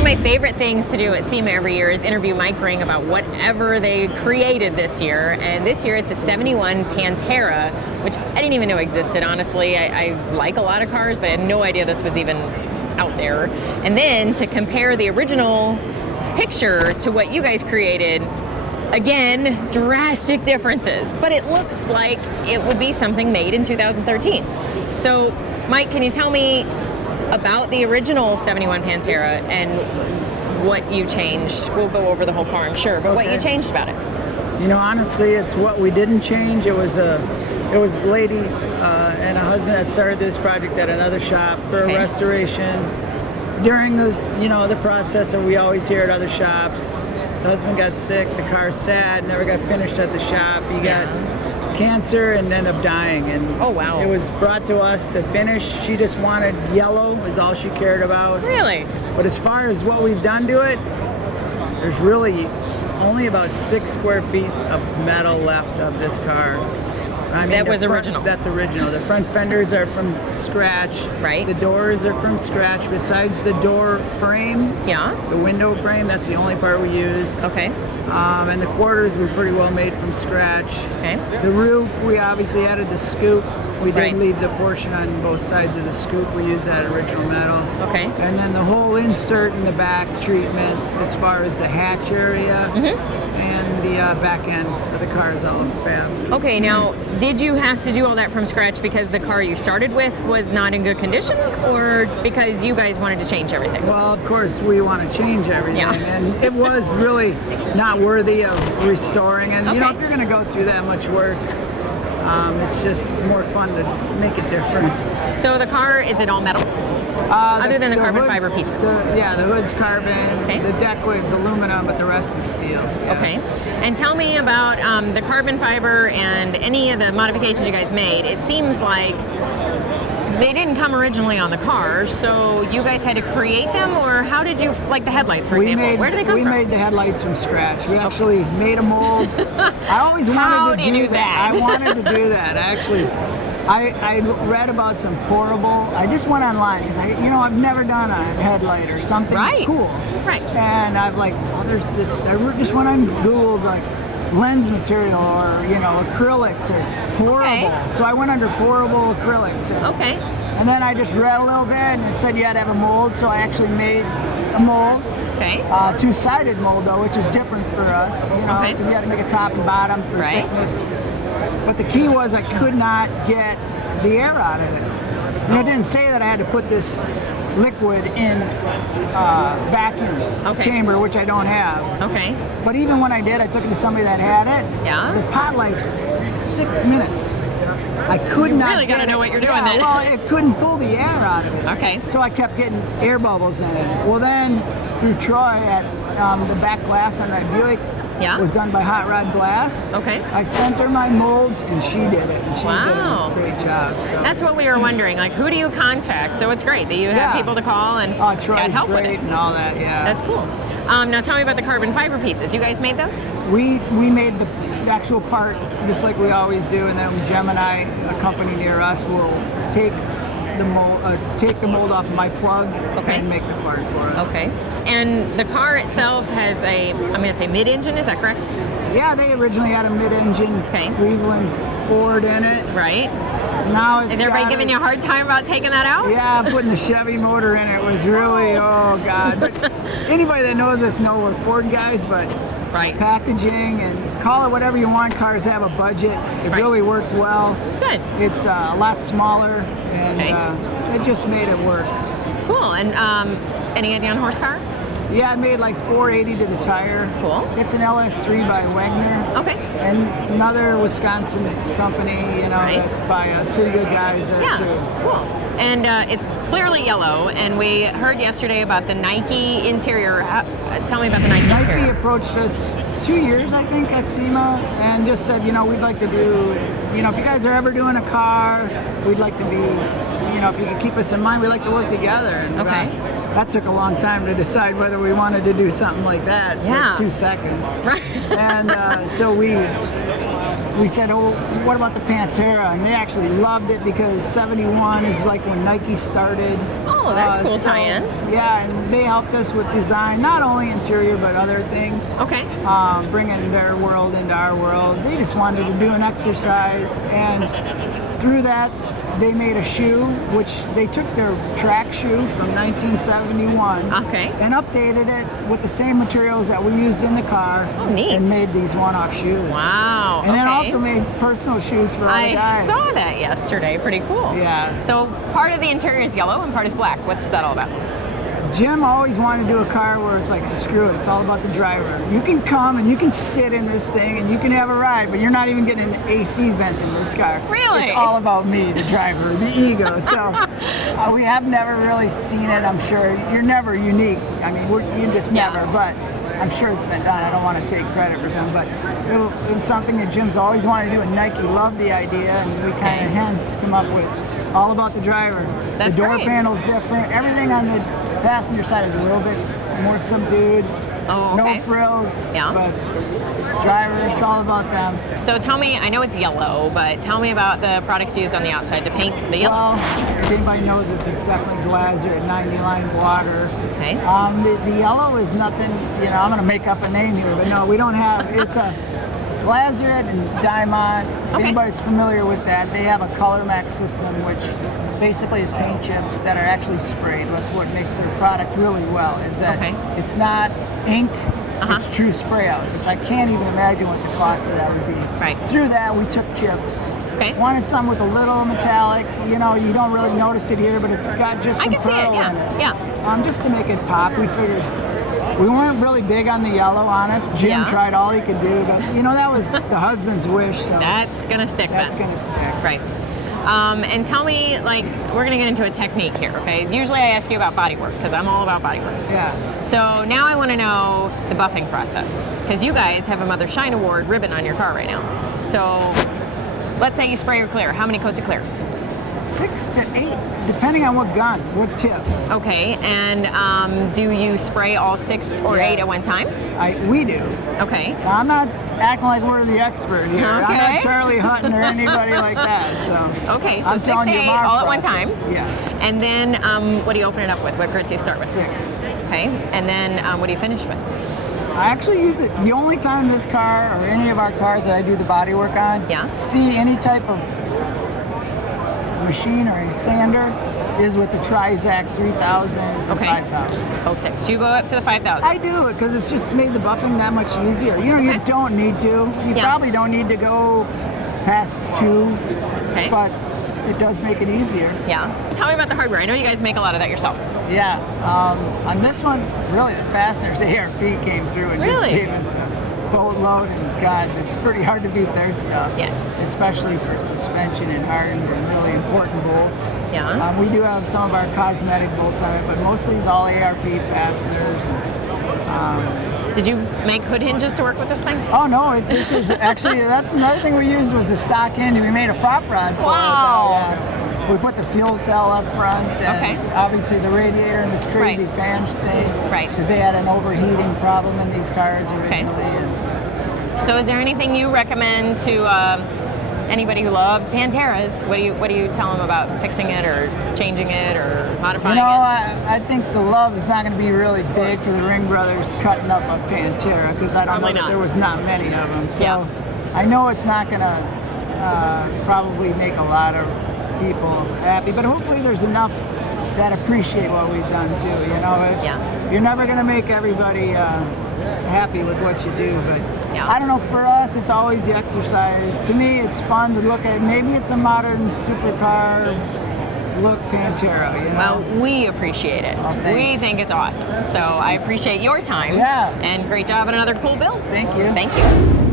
of my favorite things to do at SEMA every year is interview Mike Ring about whatever they created this year. And this year it's a 71 Pantera, which I didn't even know existed, honestly. I like a lot of cars, but I had no idea this was even out there. And then to compare the original picture to what you guys created, again, drastic differences, but it looks like it would be something made in 2013. So, Mike, can you tell me about the original 71 Pantera and what you changed? We'll go over the whole car, I'm sure, but what you changed about it? You know, honestly, it's what we didn't change. It was a lady and a husband that started this project at another shop for a restoration. During the process that we always hear at other shops, the husband got sick, the car's sad, never got finished at the shop. He got cancer and ended up dying. And oh, wow. It was brought to us to finish. She just wanted yellow, is all she cared about. Really? But as far as what we've done to it, there's really only about 6 square feet of metal left of this car. I mean, that was original. That's original. The front fenders are from scratch. Right. The doors are from scratch. Besides the door frame, the window frame, that's the only part we use. Okay. And the quarters were pretty well made from scratch. Okay. The roof, we obviously added the scoop. We did leave the portion on both sides of the scoop. We used that original metal. Okay. And then the whole insert in the back treatment, as far as the hatch area and the back end of the car is all fab. Okay, now, did you have to do all that from scratch because the car you started with was not in good condition, or because you guys wanted to change everything? Well, of course, we want to change everything, and it was really not worthy of restoring. And you know, if you're going to go through that much work, it's just more fun to make it different. So the car, is it all metal? Other than the carbon fiber pieces? The hood's carbon, the deck lid's aluminum, but the rest is steel. Okay. And tell me about the carbon fiber and any of the modifications you guys made. It seems like they didn't come originally on the car, so you guys had to create them, or how did you, like the headlights, for example? Where did they come from? We made the headlights from scratch. We actually made a mold. I always wanted to do that. I wanted to do that, actually. I read about some pourable. I just went online because I've never done a headlight or something cool. Right. And I've there's this. I just went on Google lens material or acrylics or pourable. So I went under pourable acrylics. And then I just read a little bit and it said you had to have a mold. So I actually made a mold. Two-sided mold though, which is different for us. Because you had to make a top and bottom for thickness. But the key was I could not get the air out of it. And it didn't say that I had to put this liquid in vacuum chamber, which I don't have. But even when I did, I took it to somebody that had it. The pot life's 6 minutes. I could not. You really got to know what you're doing then. Well, it couldn't pull the air out of it. So I kept getting air bubbles in it. Well, then through Troy at the back glass on that Buick. Was done by Hot Rod Glass. I sent her my molds and she did it. And she did a great job. So. That's what we were wondering. Who do you contact? So it's great that you have people to call and Troy's help great with it. And all that, That's cool. Now tell me about the carbon fiber pieces. You guys made those? We made the actual part just like we always do, and then Gemini, a company near us, will take the mold off my plug and make the part for us. And the car itself has I'm going to say mid-engine, is that correct? Yeah, they originally had a mid-engine Cleveland Ford in it. Right. Now it's Is everybody giving you a hard time about taking that out? Yeah, putting the Chevy motor in it was really, oh God. But anybody that knows us know we're Ford guys, but packaging and call it whatever you want, cars have a budget. It really worked well. Good. It's a lot smaller and it just made it work. Cool. And any idea on horsepower? Yeah, I made 480 to the tire. Cool. It's an LS3 by Wagner. And another Wisconsin company, that's by us. Pretty good guys there too. Cool. And it's clearly yellow, and we heard yesterday about the Nike interior. Tell me about the Nike interior. Nike approached us 2 years, I think, at SEMA, and just said, we'd like to do, if you guys are ever doing a car, we'd like to be, if you could keep us in mind, we'd like to work together. And that took a long time to decide whether we wanted to do something like that. 2 seconds. And so we we said, oh, what about the Pantera? And they actually loved it because 71 is like when Nike started. Oh, that's cool tie-in. Yeah, and they helped us with design, not only interior, but other things. Okay. Bringing their world into our world. They just wanted to do an exercise, and through that, they made a shoe, which they took their track shoe from 1971 and updated it with the same materials that we used in the car. Oh, neat. And made these one-off shoes. Wow. And then also made personal shoes for all the guys. I saw that yesterday. Pretty cool. Yeah. So part of the interior is yellow and part is black. What's that all about? Jim always wanted to do a car where it's like, screw it, it's all about the driver. You can come and you can sit in this thing and you can have a ride, but you're not even getting an AC vent in this car. Really? It's all about me, the driver, the ego. So we have never really seen it, I'm sure. You're never unique. I mean, you just never, but I'm sure it's been done. I don't want to take credit for something, but it was something that Jim's always wanted to do, and Nike loved the idea, and we kind of hence come up with all about the driver. That's the door great. panel's different. Everything on the passenger side is a little bit more subdued. Oh, okay. No frills, Yeah. but driver, it's all about them. So tell me, I know it's yellow, but tell me about the products used on the outside to paint the yellow. Well, if anybody knows this, it's definitely Glazer at 99 water. Okay. The yellow is nothing, I'm going to make up a name here, but no, we don't have, it's a Glazer and Diamond. If anybody's familiar with that, they have a color max system, which basically is paint chips that are actually sprayed. That's what makes their product really well, is that it's not ink, it's true spray outs, which I can't even imagine what the cost of that would be. Right. Through that, we took chips. Okay. Wanted some with a little metallic, you don't really notice it here, but it's got just some pearl in it. Yeah. Just to make it pop, we figured we weren't really big on the yellow, honest. Jim tried all he could do, but that was the husband's wish. So that's gonna stick. That's gonna stick. Right. And tell me, we're gonna get into a technique here, okay? Usually I ask you about body work, because I'm all about body work. Yeah. So now I wanna know the buffing process, because you guys have a Mother Shine Award ribbon on your car right now. So let's say you spray or clear. How many coats of clear? 6 to 8, depending on what gun, what tip. Okay, and do you spray all 6 or 8 at one time? We do. Okay. Now, I'm not acting like we're the expert here. I'm not Charlie Hutton or anybody like that. So okay, so I'm 6 to 8 all at one time. Yes. And then what do you open it up with? What grit do you start with? 6. Okay, and then what do you finish with? I actually use it. The only time this car or any of our cars that I do the body work on, see any type of machine or a sander is with the Trizac 3000 and 5000. Okay, so you go up to the 5000. I do it because it's just made the buffing that much easier. You don't need to. You probably don't need to go past 2, but it does make it easier. Yeah. Tell me about the hardware. I know you guys make a lot of that yourselves. Yeah. On this one, really, the fasteners, ARP came through and just gave us a boatload, and God, it's pretty hard to beat their stuff. Yes. Especially for suspension and hardened and really important bolts. Yeah. We do have some of our cosmetic bolts on it, but mostly it's all ARP fasteners. Did you make hood hinges to work with this thing? Oh no, this is actually, that's another thing we used was a stock hinge. We made a prop rod for it. We put the fuel cell up front, and obviously the radiator and this crazy fan thing, because they had an overheating problem in these cars originally. So is there anything you recommend to anybody who loves Panteras? What do you tell them about fixing it or changing it or modifying it? I think the love is not going to be really big for the Ringbrothers cutting up a Pantera, because I don't know that there was not many of them. So I know it's not going to probably make a lot of people happy, but hopefully there's enough that appreciate what we've done too. You're never going to make everybody happy with what you do, but I don't know, for us it's always the exercise. To me it's fun to look at, maybe it's a modern supercar look Pantera, Well, we appreciate it. We think it's awesome. So I appreciate your time. Yeah. And great job on another cool build. Thank you. Thank you.